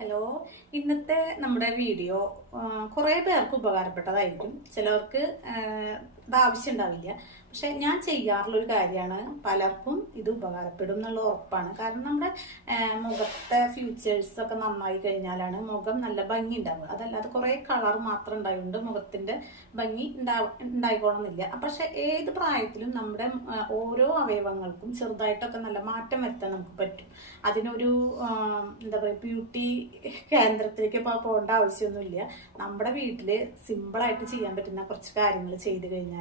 Hello, ഇന്നത്തെ നമ്മുടെ video കുറേ പേർക്ക് ഉപകാരപ്പെട്ടതായിരിക്കും. ചിലവർക്ക് ഇത് ആവശ്യം ഉണ്ടാവില്ല. പക്ഷെ ഞാൻ ചെയ്യാറുള്ള ഒരു കാര്യമാണ്. പലർക്കും ഇത് ഉപകാരപ്പെടും എന്നുള്ള ഉറപ്പാണ്. കാരണം നമ്മുടെ മുഖത്തെ ഫ്യൂച്ചേഴ്സ് ഒക്കെ നന്നായി കഴിഞ്ഞാലാണ് മുഖം നല്ല ഭംഗി ഉണ്ടാവുക. അതല്ലാതെ കുറേ കളർ മാത്രം ഉണ്ടായതുകൊണ്ട് മുഖത്തിന്റെ ഭംഗി ഉണ്ടായിക്കോണമെന്നില്ല. പക്ഷെ ഏത് പ്രായത്തിലും നമ്മുടെ ഓരോ അവയവങ്ങൾക്കും ചെറുതായിട്ടൊക്കെ നല്ല മാറ്റം വരുത്താൻ നമുക്ക് പറ്റും. അതിനൊരു എന്താ പറയുക, ബ്യൂട്ടി കേന്ദ്രത്തിലേക്ക് പോകേണ്ട ആവശ്യമൊന്നുമില്ല. നമ്മുടെ വീട്ടിൽ സിമ്പിളായിട്ട് ചെയ്യാൻ പറ്റുന്ന കുറച്ച് കാര്യങ്ങൾ ചെയ്ത് കഴിഞ്ഞാൽ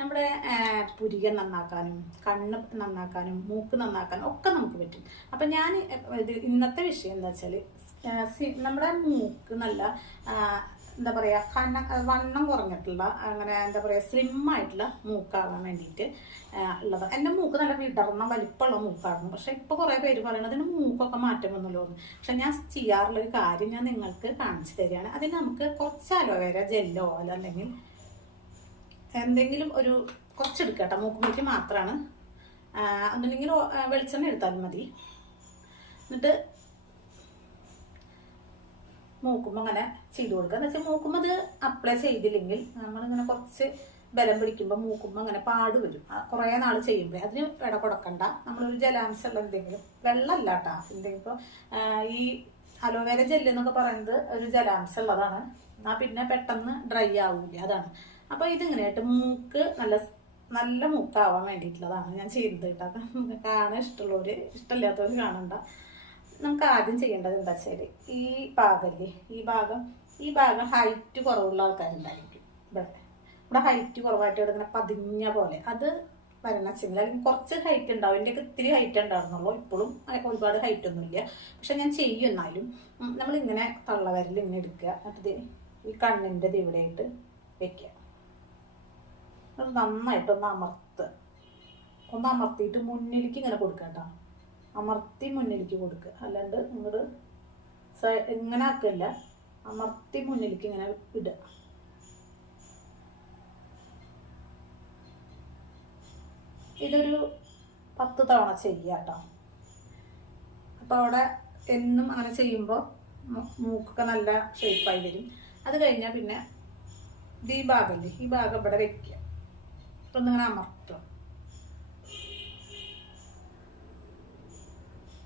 നമ്മുടെ പുരികം നന്നാക്കാനും കണ്ണ് നന്നാക്കാനും മൂക്ക് നന്നാക്കാനും ഒക്കെ നമുക്ക് പറ്റും. അപ്പം ഞാൻ ഇന്നത്തെ വിഷയം എന്താ വെച്ചാൽ, നമ്മുടെ മൂക്ക് നല്ല എന്താ പറയുക, വണ്ണം കുറഞ്ഞിട്ടുള്ള, അങ്ങനെ എന്താ പറയുക, സ്ലിം ആയിട്ടുള്ള മൂക്കാകാൻ വേണ്ടിയിട്ട് ഉള്ളത്. എൻ്റെ മൂക്ക് നല്ല വിടർന്ന വലിപ്പമുള്ള മൂക്കായിരുന്നു. പക്ഷെ ഇപ്പോൾ കുറേ പേര് പറയുന്നത് അതിന് മൂക്കൊക്കെ മാറ്റം വന്നല്ലോ എന്ന്. പക്ഷെ ഞാൻ ചെയ്യാറുള്ളൊരു കാര്യം ഞാൻ നിങ്ങൾക്ക് കാണിച്ചു തരികയാണ്. അതിന് നമുക്ക് കുറച്ച് അലോവേര ജെല്ലോ അല്ലെങ്കിൽ എന്തെങ്കിലും ഒരു കുറച്ചെടുക്കട്ടെ, മൂക്കുമേക്ക് മാത്രമാണ്. ഒന്നില്ലെങ്കിൽ വെളിച്ചെണ്ണ എടുത്താലും മതി. എന്നിട്ട് മൂക്കുമ്പോൾ അങ്ങനെ ചെയ്ത് കൊടുക്കുക. എന്ന് വെച്ചാൽ മൂക്കുമ്പോൾ അത് അപ്ലൈ ചെയ്തില്ലെങ്കിൽ നമ്മളിങ്ങനെ കുറച്ച് ബലം പിടിക്കുമ്പോൾ മൂക്കുമ്പോൾ അങ്ങനെ പാട് വരും. കുറേ നാൾ ചെയ്യുമ്പോൾ അതിന് ഇട കൊടുക്കണ്ട. നമ്മളൊരു ജലാംശമുള്ള എന്തെങ്കിലും, വെള്ളമല്ല കേട്ടോ, എന്തെങ്കിലും ഇപ്പോൾ ഈ അലോവേര ജെല്ല് എന്നൊക്കെ പറയുന്നത് ഒരു ജലാംശം ഉള്ളതാണ്. എന്നാൽ പിന്നെ പെട്ടെന്ന് ഡ്രൈ ആവില്ല, അതാണ്. അപ്പോൾ ഇതിങ്ങനെയായിട്ട് മൂക്ക് നല്ല നല്ല മൂക്കാവാൻ വേണ്ടിയിട്ടുള്ളതാണ് ഞാൻ ചെയ്യുന്നത് കേട്ടോ. കാണാൻ ഇഷ്ടമുള്ളവർ, ഇഷ്ടമില്ലാത്തവർ കാണണ്ട. നമുക്ക് ആദ്യം ചെയ്യേണ്ടത് എന്താ വെച്ചാൽ, ഈ ഭാഗമല്ലേ, ഈ ഭാഗം ഹൈറ്റ് കുറവുള്ള ആൾക്കാരുണ്ടായിരിക്കും. ഇവിടെ ഹൈറ്റ് കുറവായിട്ട് ഇങ്ങനെ പതിഞ്ഞ പോലെ അത് വരണച്ചെങ്കിൽ, അല്ലെങ്കിൽ കുറച്ച് ഹൈറ്റ് ഉണ്ടാവും. എൻ്റെയൊക്കെ ഇത്തിരി ഹൈറ്റ് ഉണ്ടായിരുന്നുള്ളൂ. ഇപ്പോഴും ഒരുപാട് ഹൈറ്റ് ഒന്നുമില്ല. പക്ഷെ ഞാൻ ചെയ്യും. എന്നാലും നമ്മളിങ്ങനെ തള്ളവരൽ ഇങ്ങനെ എടുക്കുക. എന്നിട്ട് ഈ കണ്ണിൻ്റെ ഇവിടെയായിട്ട് വെക്കുക. അത് നന്നായിട്ടൊന്ന് ഒന്ന് അമർത്തിയിട്ട് മുന്നിലേക്ക് ഇങ്ങനെ കൊടുക്കുക കേട്ടോ. അമർത്തി മുന്നിലേക്ക് കൊടുക്കുക. അല്ലാണ്ട് നിങ്ങൾ ഇങ്ങനെ ആക്കില്ല, അമർത്തി മുന്നിലേക്ക് ഇങ്ങനെ ഇടുക. ഇതൊരു 10 തവണ ചെയ്യുക കേട്ടോ. അപ്പോൾ അവിടെ എന്നും അങ്ങനെ ചെയ്യുമ്പോൾ മൂക്കൊക്കെ നല്ല ഷേപ്പായി വരും. അത് കഴിഞ്ഞാൽ പിന്നെ ഈ ഭാഗമല്ലേ, ഈ ഭാഗം ഇവിടെ വെക്കുക. അപ്പം ഒന്നിങ്ങനെ അമർത്തുക.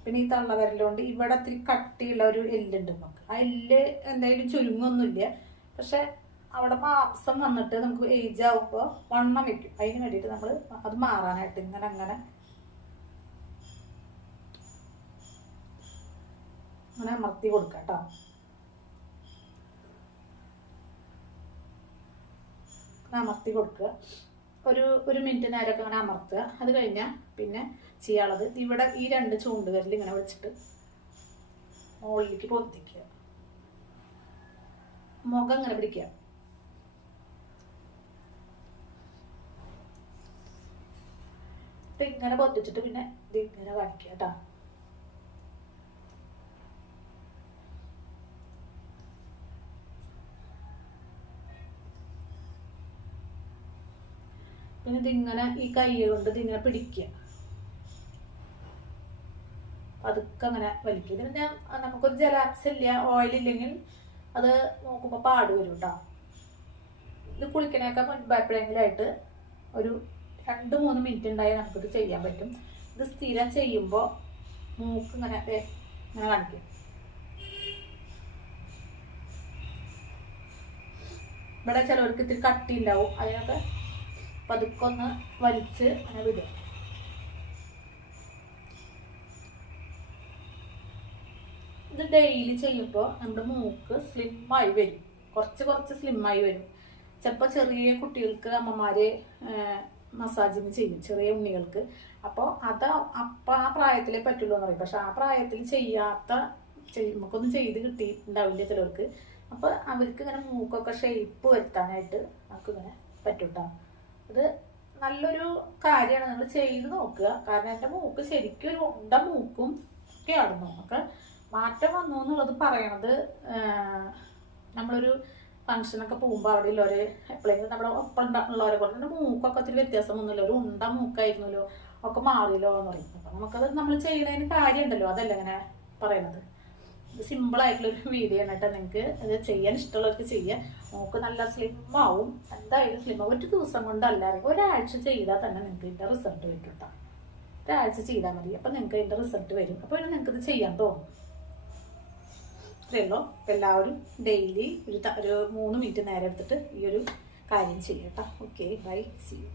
പിന്നെ ഈ തള്ളവിരലുകൊണ്ട് ഇവിടെ ഇത്തിരി കട്ടിയുള്ള ഒരു എല്ലുണ്ട് നമുക്ക്. ആ എല്ല് എന്തായാലും ചുരുങ്ങൊന്നുമില്ല. പക്ഷെ അവിടെ മാംസം വന്നിട്ട് നമുക്ക് ഏജ് ആവുമ്പോൾ വണ്ണം വെക്കും. അതിന് വേണ്ടിയിട്ട് നമ്മൾ അത് മാറാനായിട്ട് ഇങ്ങനെ അങ്ങനെ അമർത്തി കൊടുക്കുക കേട്ടോ. അമർത്തി കൊടുക്കുക. ഒരു മിനിറ്റ് നേരമൊക്കെ അങ്ങനെ അമർത്തുക. അത് കഴിഞ്ഞാൽ പിന്നെ ചെയ്യാനുള്ളത്, ഇവിടെ ഈ 2 ചൂണ്ടുവിരൽ ഇങ്ങനെ വെച്ചിട്ട് മുകളിലേക്ക് പൊത്തിക്കുക. മുഖം ഇങ്ങനെ പിടിക്കുക. ഇങ്ങനെ പൊത്തിച്ചിട്ട് പിന്നെ ഇത് ഇങ്ങനെ കാണിക്കുക കേട്ടോ. പിന്നെ ഇതിങ്ങനെ ഈ കൈ കൊണ്ട് ഇതിങ്ങനെ പിടിക്കുക. അതൊക്കെ അങ്ങനെ വലിക്കുക. ഇത് പിന്നെ നമുക്കൊരു ജലാംശം ഇല്ല, ഓയിലില്ലെങ്കിൽ അത് നോക്കുമ്പോൾ പാട് വരും കേട്ടോ. ഇത് കുളിക്കണേക്കാൾ മുൻപ് എപ്പോഴെങ്കിലായിട്ട് ഒരു 2-3 മിനിറ്റ് ഉണ്ടായാൽ നമുക്കിത് ചെയ്യാൻ പറ്റും. ഇത് സ്ഥിരം ചെയ്യുമ്പോൾ മൂക്ക് ഇങ്ങനെ ഇങ്ങനെ കാണിക്കും. ഇവിടെ ചിലവർക്ക് ഇത്തിരി കട്ടി ഉണ്ടാവും. അതിനൊക്കെ പതുക്കെ ഒന്ന് വലിച്ച് അങ്ങനെ വിടുക. ഇത് ഡെയിലി ചെയ്യുമ്പോൾ നമ്മുടെ മൂക്ക് സ്ലിമ്മായി വരും. കുറച്ച് സ്ലിമ്മായി വരും. ചിലപ്പോൾ ചെറിയ കുട്ടികൾക്ക് അമ്മമാര് മസാജിങ് ചെയ്യും, ചെറിയ ഉണ്ണികൾക്ക്. അപ്പോൾ ആ പ്രായത്തിലേ പറ്റുള്ളൂ എന്ന് പറയും. പക്ഷെ ആ പ്രായത്തിൽ നമുക്കൊന്നും ചെയ്ത് കിട്ടിയിട്ടുണ്ടാവില്ല ചിലർക്ക്. അപ്പോൾ അവർക്ക് ഇങ്ങനെ മൂക്കൊക്കെ ഷേപ്പ് വരുത്താനായിട്ട് നമുക്കിങ്ങനെ പറ്റും കേട്ടോ. ഇത് നല്ലൊരു കാര്യമാണ്, നിങ്ങൾ ചെയ്ത് നോക്കുക. കാരണം എൻ്റെ മൂക്ക് ശരിക്കും ഒരു ഉണ്ട മൂക്കും ഒക്കെ ആയിരുന്നു. നമുക്ക് മാറ്റം വന്നു എന്നുള്ളത് പറയണത്, നമ്മളൊരു ഫംഗ്ഷനൊക്കെ പോകുമ്പോൾ അവിടെ ഉള്ളവർ എപ്പോഴെങ്കിലും നമ്മുടെ ഒപ്പം ഉള്ളവരെ കൊണ്ട് എൻ്റെ മൂക്കൊക്കെ ഒത്തിരി വ്യത്യാസമൊന്നുമില്ല, ഒരു ഉണ്ട മൂക്കായിരുന്നല്ലോ, ഒക്കെ മാറിയല്ലോ എന്ന് പറയും. അപ്പം നമുക്കത് നമ്മൾ ചെയ്യുന്നതിന് കാര്യമുണ്ടല്ലോ, അതല്ല ഇങ്ങനെ പറയണത്. സിമ്പിളായിട്ടുള്ളൊരു വീഡിയോ ആണ് കേട്ടോ. നിങ്ങൾക്ക് അത് ചെയ്യാൻ ഇഷ്ടമുള്ളവർക്ക് ചെയ്യാം. നമുക്ക് നല്ല സ്ലിം ആവും, എന്തായാലും സ്ലിം ആവും. ഒരു ദിവസം കൊണ്ടല്ല, ഒരാഴ്ച ചെയ്താൽ തന്നെ നിങ്ങൾക്ക് ഇതിൻ്റെ റിസൾട്ട് വരും കേട്ടോ. ഒരാഴ്ച ചെയ്താൽ മതി, അപ്പം നിങ്ങൾക്ക് ഇതിൻ്റെ റിസൾട്ട് വരും. അപ്പോൾ നിങ്ങൾക്ക് ഇത് ചെയ്യാൻ തോന്നും. ഇത്രയുള്ളൂ. അപ്പം എല്ലാവരും ഡെയിലി ഒരു 3 മിനിറ്റ് നേരം എടുത്തിട്ട് ഈ ഒരു കാര്യം ചെയ്യാം കേട്ടോ. Okay, bye, see U.